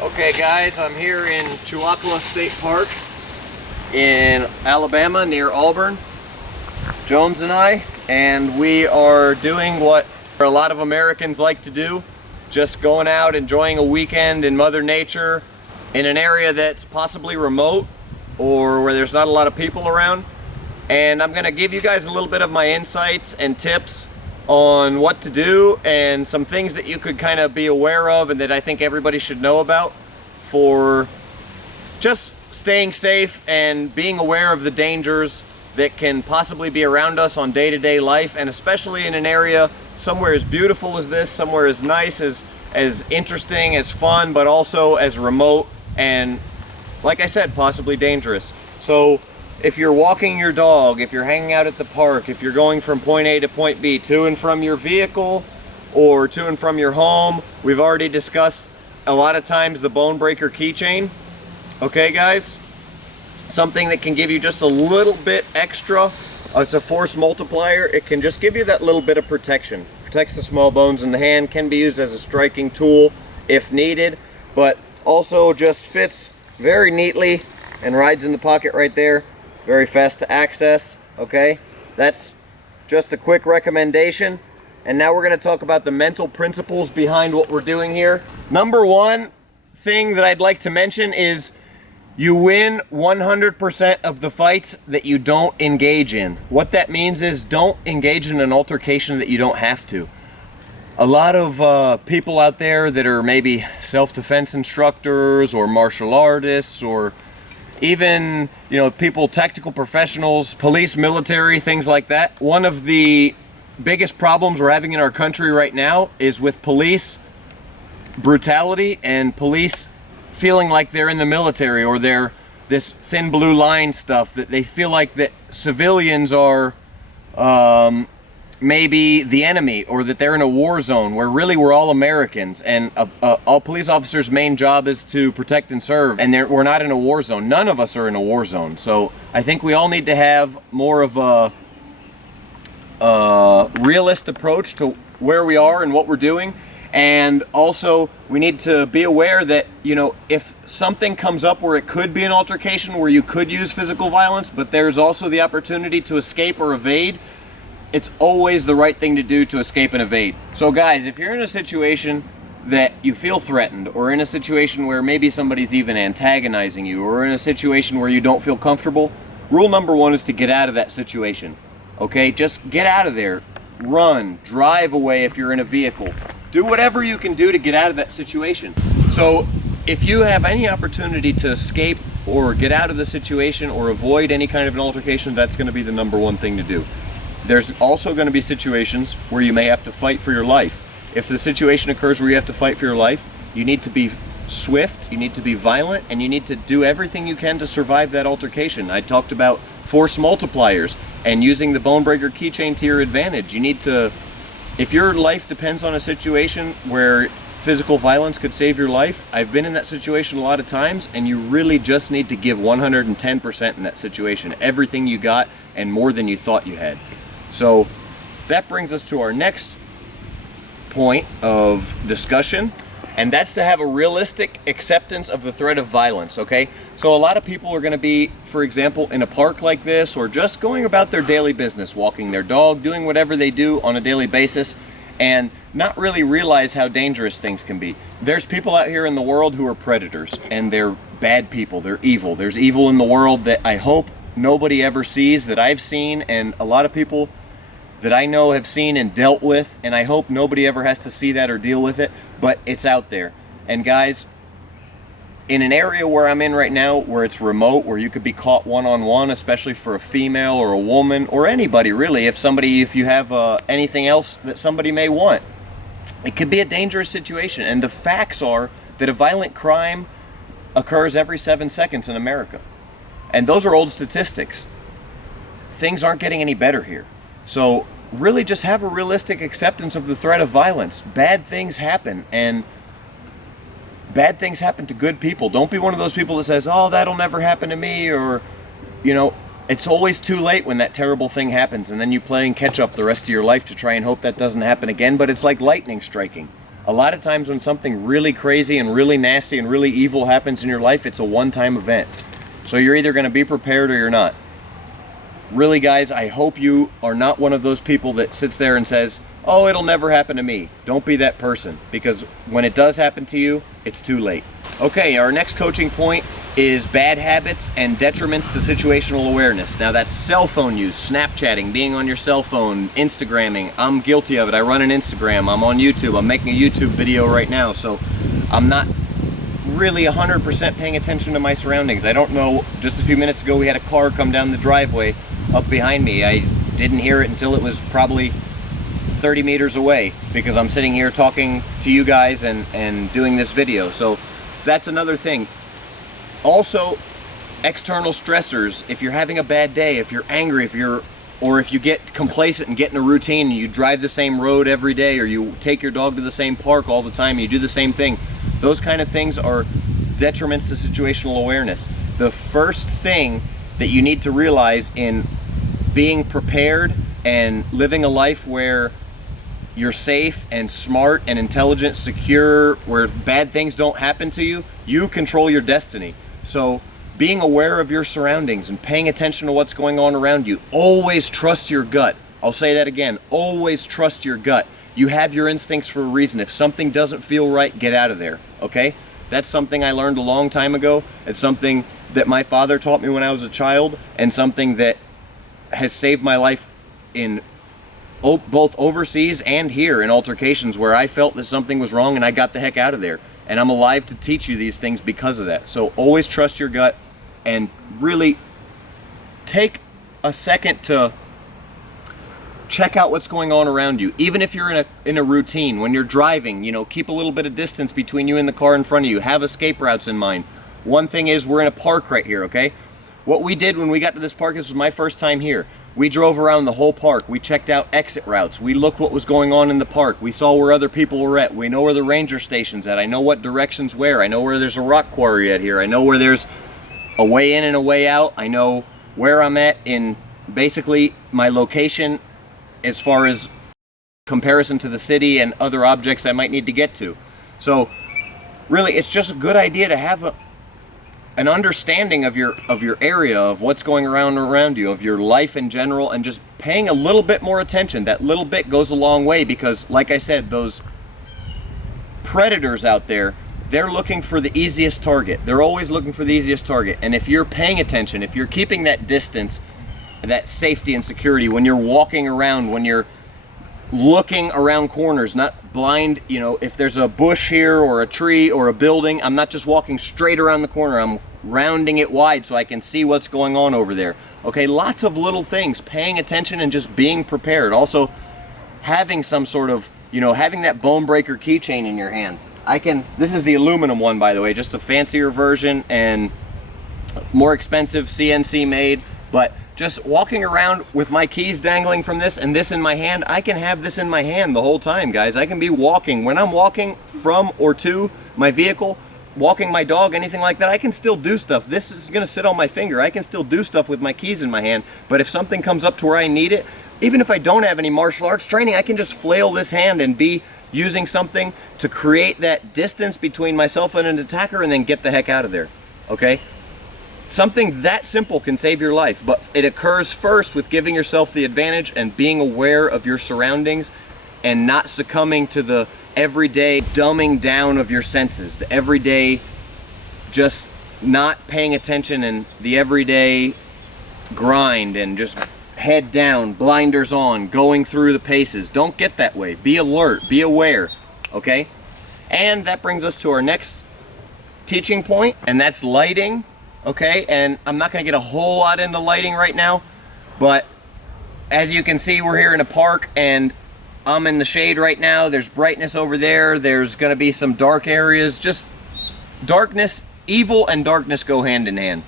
Okay guys, I'm here in Situational State Park in Alabama near Auburn. Jones and we are doing what a lot of Americans like to do, just going out enjoying a weekend in Mother Nature in an area that's possibly remote or where there's not a lot of people around. And I'm going to give you guys a little bit of my insights and tips on what to do and some things that you could kind of be aware of and that I think everybody should know about for just staying safe and being aware of the dangers that can possibly be around us on day-to-day life, and especially in an area somewhere as beautiful as this, somewhere as nice, as interesting, as fun, but also as remote and, like I said, possibly dangerous. So if you're walking your dog, if you're hanging out at the park, if you're going from point A to point B, to and from your vehicle or to and from your home, we've already discussed a lot of times the bone breaker keychain. Okay guys, something that can give you just a little bit extra. It's a force multiplier. It can just give you that little bit of protection. Protects the small bones in the hand, can be used as a striking tool if needed, but also just fits very neatly and rides in the pocket right there. Very fast to access. Okay, that's just a quick recommendation. And now we're going to talk about the mental principles behind what we're doing here. Number one thing that I'd like to mention is you win 100% of the fights that you don't engage in. What that means is don't engage in an altercation that you don't have to. A lot of people out there that are maybe self-defense instructors or martial artists or even, you know, people, tactical professionals, police, military, things like that. One of the biggest problems we're having in our country right now is with police brutality and police feeling like they're in the military or they're this thin blue line stuff, that they feel like that civilians are maybe the enemy or that they're in a war zone, where really we're all Americans and all police officers' main job is to protect and serve, and we're not in a war zone. None of us are in a war zone. So I think we all need to have more of a realist approach to where we are and what we're doing. And also we need to be aware that, you know, if something comes up where it could be an altercation where you could use physical violence, but there's also the opportunity to escape or evade, it's always the right thing to do to escape and evade. So guys, if you're in a situation that you feel threatened, or in a situation where maybe somebody's even antagonizing you, or in a situation where you don't feel comfortable, rule number one is to get out of that situation. Okay, just get out of there. Run, drive away if you're in a vehicle. Do whatever you can do to get out of that situation. So if you have any opportunity to escape or get out of the situation or avoid any kind of an altercation, that's going to be the number one thing to do. There's also going to be situations where you may have to fight for your life. If the situation occurs where you have to fight for your life, you need to be swift, you need to be violent, and you need to do everything you can to survive that altercation. I talked about force multipliers and using the bone breaker keychain to your advantage. You need to, if your life depends on a situation where physical violence could save your life, I've been in that situation a lot of times, and you really just need to give 110% in that situation. Everything you got and more than you thought you had. So that brings us to our next point of discussion, and that's to have a realistic acceptance of the threat of violence, okay? So a lot of people are going to be, for example, in a park like this, or just going about their daily business, walking their dog, doing whatever they do on a daily basis, and not really realize how dangerous things can be. There's people out here in the world who are predators, and they're bad people, they're evil. There's evil in the world that I hope nobody ever sees, that I've seen, and a lot of people that I know have seen and dealt with, and I hope nobody ever has to see that or deal with it, but it's out there. And guys, in an area where I'm in right now, where it's remote, where you could be caught one-on-one, especially for a female or a woman, or anybody really, if you have anything else that somebody may want, it could be a dangerous situation. And the facts are that a violent crime occurs every 7 seconds in America. And those are old statistics. Things aren't getting any better here. So really just have a realistic acceptance of the threat of violence. Bad things happen, and bad things happen to good people. Don't be one of those people that says, oh, that'll never happen to me, or, you know, it's always too late when that terrible thing happens, and then you playing catch up the rest of your life to try and hope that doesn't happen again, but it's like lightning striking. A lot of times when something really crazy and really nasty and really evil happens in your life, it's a one-time event. So you're either going to be prepared or you're not. Really, guys, I hope you are not one of those people that sits there and says, oh, it'll never happen to me. Don't be that person, because when it does happen to you, it's too late. Okay, our next coaching point is bad habits and detriments to situational awareness. Now that's cell phone use, Snapchatting, being on your cell phone, Instagramming. I'm guilty of it. I run an Instagram, I'm on YouTube, I'm making a YouTube video right now, so I'm not really 100% paying attention to my surroundings. I don't know, just a few minutes ago we had a car come down the driveway up behind me. I didn't hear it until it was probably 30 meters away, because I'm sitting here talking to you guys and doing this video. So that's another thing. Also, external stressors. If you're having a bad day, if you're angry, if you get complacent and get in a routine and you drive the same road every day, or you take your dog to the same park all the time, you do the same thing, those kind of things are detriments to situational awareness. The first thing that you need to realize in being prepared and living a life where you're safe and smart and intelligent, secure, where bad things don't happen to you, you control your destiny. So being aware of your surroundings and paying attention to what's going on around you. Always trust your gut. I'll say that again. Always trust your gut. You have your instincts for a reason. If something doesn't feel right, get out of there, okay? That's something I learned a long time ago. It's something that my father taught me when I was a child, and something that has saved my life in both overseas and here in altercations where I felt that something was wrong and I got the heck out of there. And I'm alive to teach you these things because of that. So always trust your gut, and really take a second to check out what's going on around you. Even if you're in a routine, when you're driving, keep a little bit of distance between you and the car in front of you. Have escape routes in mind. One thing is, we're in a park right here, okay? What we did when we got to this park, this was my first time here. We drove around the whole park. We checked out exit routes. We looked what was going on in the park. We saw where other people were at. We know where the ranger station's at. I know what directions where. I know where there's a rock quarry at here. I know where there's a way in and a way out. I know where I'm at in basically my location as far as comparison to the city and other objects I might need to get to. So really, it's just a good idea to have an understanding of your area, of what's going around you, of your life in general, and just paying a little bit more attention. That little bit goes a long way, because like I said, those predators out there, they're looking for the easiest target. They're always looking for the easiest target. And if you're paying attention, if you're keeping that distance, that safety and security, when you're walking around, when you're looking around corners, not blind, if there's a bush here or a tree or a building, I'm not just walking straight around the corner, I'm rounding it wide so I can see what's going on over there. Okay, lots of little things, paying attention and just being prepared. Also, having some sort of, having that bone breaker keychain in your hand. This is the aluminum one, by the way, just a fancier version and more expensive, CNC made, but just walking around with my keys dangling from this and this in my hand, I can have this in my hand the whole time, guys. I can be walking. When I'm walking from or to my vehicle, walking my dog, anything like that, I can still do stuff. This is going to sit on my finger. I can still do stuff with my keys in my hand. But if something comes up to where I need it, even if I don't have any martial arts training, I can just flail this hand and be using something to create that distance between myself and an attacker, and then get the heck out of there, okay? Something that simple can save your life, but it occurs first with giving yourself the advantage and being aware of your surroundings and not succumbing to the everyday dumbing down of your senses, the everyday just not paying attention and the everyday grind and just head down, blinders on, going through the paces. Don't get that way. Be alert, be aware, okay? And that brings us to our next teaching point, and that's lighting. Okay, and I'm not going to get a whole lot into lighting right now, but as you can see, we're here in a park and I'm in the shade right now. There's brightness over there. There's going to be some dark areas. Just darkness, evil and darkness go hand in hand.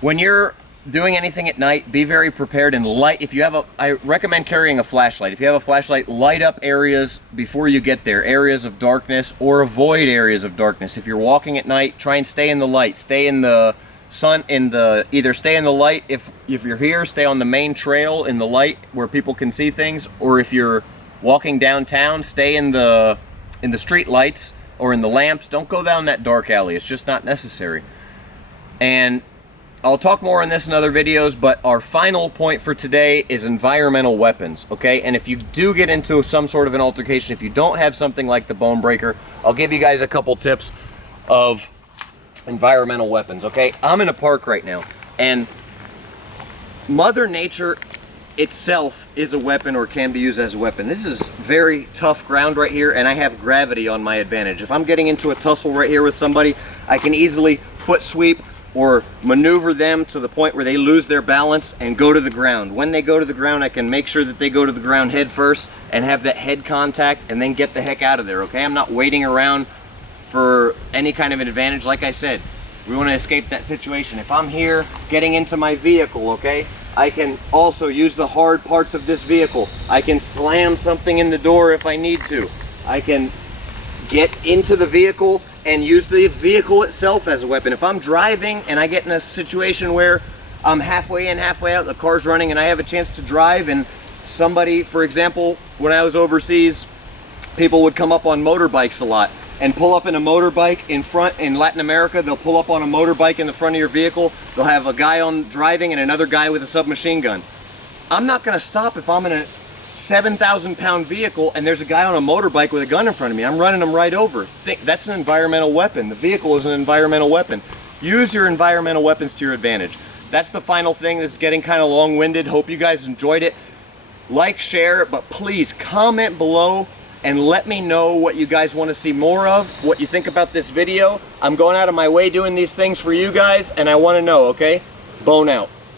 When you're doing anything at night, be very prepared and light. If you have I recommend carrying a flashlight. If you have a flashlight, light up areas before you get there, areas of darkness, or avoid areas of darkness. If you're walking at night, try and stay in the light, stay in the sun, either stay in the light. If you're here, stay on the main trail in the light where people can see things, or if you're walking downtown, stay in the in the street lights or in the lamps. Don't go down that dark alley. It's just not necessary. And I'll talk more on this in other videos, but our final point for today is environmental weapons, okay? And if you do get into some sort of an altercation, if you don't have something like the bone breaker, I'll give you guys a couple tips of environmental weapons, okay? I'm in a park right now, and Mother Nature itself is a weapon or can be used as a weapon. This is very tough ground right here, and I have gravity on my advantage. If I'm getting into a tussle right here with somebody, I can easily foot sweep or maneuver them to the point where they lose their balance and go to the ground. When they go to the ground, I can make sure that they go to the ground head first and have that head contact and then get the heck out of there, okay? I'm not waiting around for any kind of an advantage. Like I said, we want to escape that situation. If I'm here getting into my vehicle, okay, I can also use the hard parts of this vehicle. I can slam something in the door if I need to. I can get into the vehicle and use the vehicle itself as a weapon. If I'm driving and I get in a situation where I'm halfway in, halfway out, the car's running, and I have a chance to drive, and somebody, for example, when I was overseas, people would come up on motorbikes a lot and pull up in a motorbike in front. In Latin America, they'll pull up on a motorbike in the front of your vehicle. They'll have a guy on driving and another guy with a submachine gun. I'm not gonna stop if I'm in a 7,000-pound vehicle and there's a guy on a motorbike with a gun in front of me. I'm running him right over. That's an environmental weapon. The vehicle is an environmental weapon. Use your environmental weapons to your advantage. That's the final thing. This is getting kind of long-winded. Hope you guys enjoyed it. Like, share, but please comment below and let me know what you guys want to see more of, what you think about this video. I'm going out of my way doing these things for you guys, and I want to know, okay? Bone out.